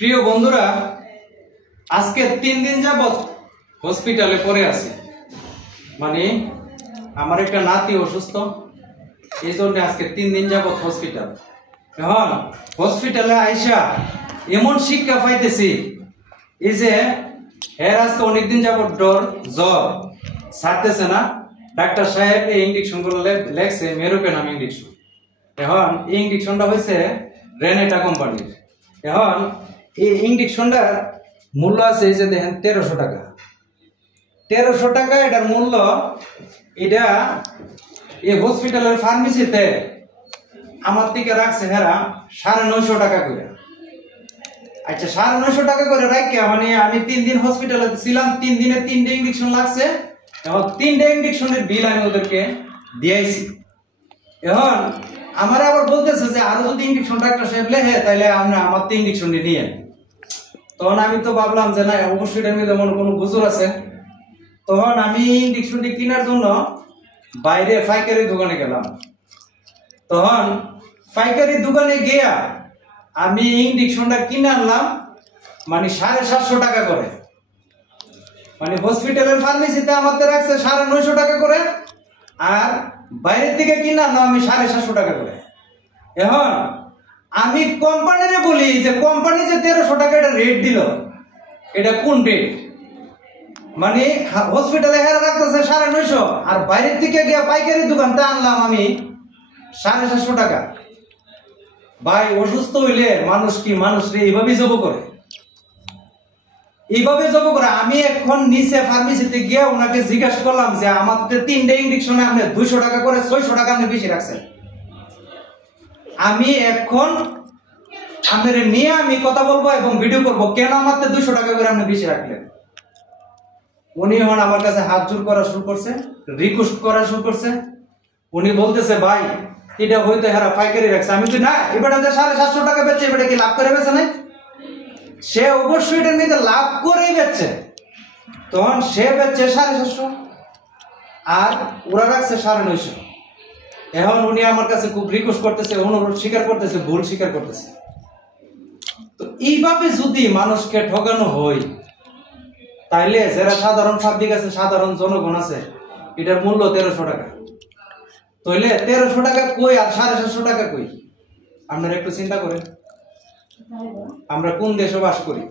প্রিয় বন্ধুরা, আজকে 3 দিন যাবত হসপিটালে পড়ে আছি। মানে আমার একটা নাতি অসুস্থ, এই জন্য আজকে 3 দিন যাবত হসপিটাল। এখন হসপিটালে আইসা এমন শিক্ষা পাইতেছি, এই যে এর আজকে অনেকদিন যাবত জ্বর ছাড়তেছে না। ডাক্তার সাহেব এই ইঞ্জেকশনগুলো লেখছে মেরোপেনাম ইঞ্জেকশন। এখন এই ইঞ্জেকশনটা হয়েছে রেনেটা কোম্পানির। এখন এই ইঞ্জেকশনটার মূল্য আছে এই যে দেখেন 1300 টাকা। 1300 টাকা এটার মূল্য। এটা এই হসপিটালের ফার্মেসিতে আমার থেকে রাখছে হেরা 950 টাকা করে। আচ্ছা, 950 টাকা করে রাখে মানে আমি 3 দিন হসপিটালে ছিলাম, 3 দিনে 3টে ইঞ্জেকশন লাগছে। এখন 3টে ইঞ্জেকশনের বিল আমি ওদেরকে দিয়েছি। এখন আমার আবার বলতেছে যে আরো যদি ইঞ্জেকশন ডাক্তার সাহেব লেখে তাহলে আমরা আমার 3 ইঞ্জেকশন নিয়ে। তখন আমি তো ভাবলাম যে না, অবশ্যই এর মধ্যে কোনো গুজর আছে। তখন আমি ইঞ্জেকশনটি কেনার জন্য বাইরে পাইকারি দোকানে গেলাম। তখন পাইকারি দোকানে গিয়া আমি ইঞ্জেকশনটা কিনে আনলাম মানে 750 টাকা করে। মানে হসপিটালের ফার্মেসিতে আমাদের রাখছে 950 টাকা করে, আর বাইরের থেকে কিনে আনলাম আমি 750 টাকা করে। এখন আমি কোম্পানিরে বলি যে কোম্পানি যে 1300 টাকা এটা রেট দিল, এটা কোন রেট? মানে হসপিটালে হেরা রাখতেছে 950, আর বাইরের থেকে গিয়ে পাইকারি দোকানটা আনলাম আমি 750 টাকা। ভাই, অসুস্থ হইলে মানুষ কি মানুষরে এইভাবে জব করে? এইভাবে জব করে। আমি এখন নিচে ফার্মেসিতে গিয়ে ওনাকে জিজ্ঞাসা করলাম যে আমাদের 3টে ইঞ্জেকশনে আপনি 200 টাকা করে 600 টাকা আপনি বেশি রাখছেন। আমি এখন আপনাদের নিয়ে আমি কথা বলবো এবং ভিডিও করবো কেন আমাদের 200 টাকা করে আপনি বেশি রাখলেন। উনি এখন আমার কাছে হাত জোর করা শুরু করছে, রিকোয়েস্ট করা শুরু করছে। উনি বলতেছে ভাই এটা হয়তো হেরা পাইকারি রাখছে। আমি বলি না, এবারে 750 টাকা বেচছে, এবারে কি লাভ করে বেচে নাই? সে অবশ্যই এটার মধ্যে লাভ করেই বেচছে। তখন সে বেচছে 750 আর ওরা রাখছে 950। এখন উনি আমার কাছে খুব রিকোয়েস্ট করতেছে, অনুরোধ স্বীকার করতেছে, ভুল স্বীকার করতেছে। তো এইভাবে যদি মানুষকে ঠকানো হয় তাইলে যারা সাধারণ পাবলিক আছে, সাধারণ জনগণ আছে, এটার মূল্য 1300 টাকা। তাইলে 1300 টাকা কই আর 750 টাকা কই? আপনারা একটু চিন্তা করেন, আমরা কোন দেশে বাস করি?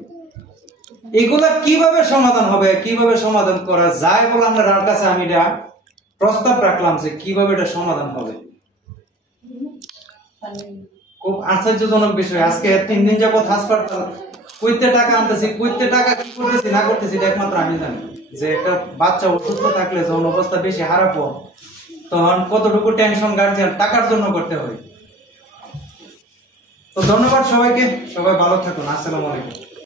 এগুলা কিভাবে সমাধান হবে, কিভাবে সমাধান করা যায় বলে আপনার কাছে আমি এটা প্রস্তাব রাখলাম যে কিভাবে এটা সমাধান হবে। খুব আশ্চর্যজনক বিষয়। আজকে 3 দিন যাবত হাসপাতাল কইতে টাকা আনতেছি, কইতে টাকা কি করতেছি না করতেছি একমাত্র আমি জানি। যে একটা বাচ্চা অসুস্থ থাকলে যখন অবস্থা বেশি খারাপ হয় তখন কতটুকু টেনশন গার্জিয়ান টাকার জন্য করতে হয়। তো ধন্যবাদ সবাইকে, সবাই ভালো থাকুন। আসসালামু আলাইকুম।